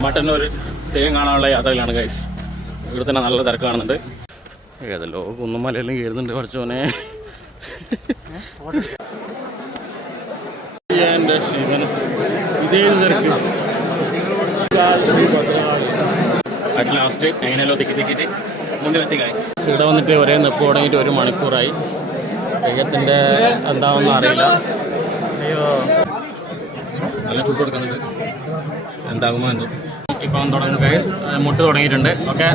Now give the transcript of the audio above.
മട്ടന്നൂർ തെയ്യം കാണാനുള്ള യാത്രയിലാണ് ഗൈസ് ഇവിടെ തന്നെ നല്ല തിരക്ക് കാണുന്നുണ്ട് ഏതല്ലോ കുന്നുമലയിലും കയറുന്നുണ്ട് കുറച്ചോനെ എന്റെ ശിവൻ ഇതേ തിരക്ക്. അറ്റ് ലാസ്റ്റ് എങ്ങനെയല്ലോ തിക്കി തിക്കിട്ട് മുന്നിലെത്തി ഗൈസ് ഇവിടെ വന്നിട്ട് ഒരേ നിപ്പ് തുടങ്ങിയിട്ട് ഒരു മണിക്കൂറായി. തെയ്യത്തിന്റെ എന്താണെന്ന് അറിയില്ല. അയ്യോ. ചൂട് കൊടുക്കുന്നുണ്ട് എന്താകുമോ എന്തോ ഇപ്പം തുടങ്ങുന്നു ഗൈസ് മുട്ട് തുടങ്ങിയിട്ടുണ്ട്. ഓക്കെ.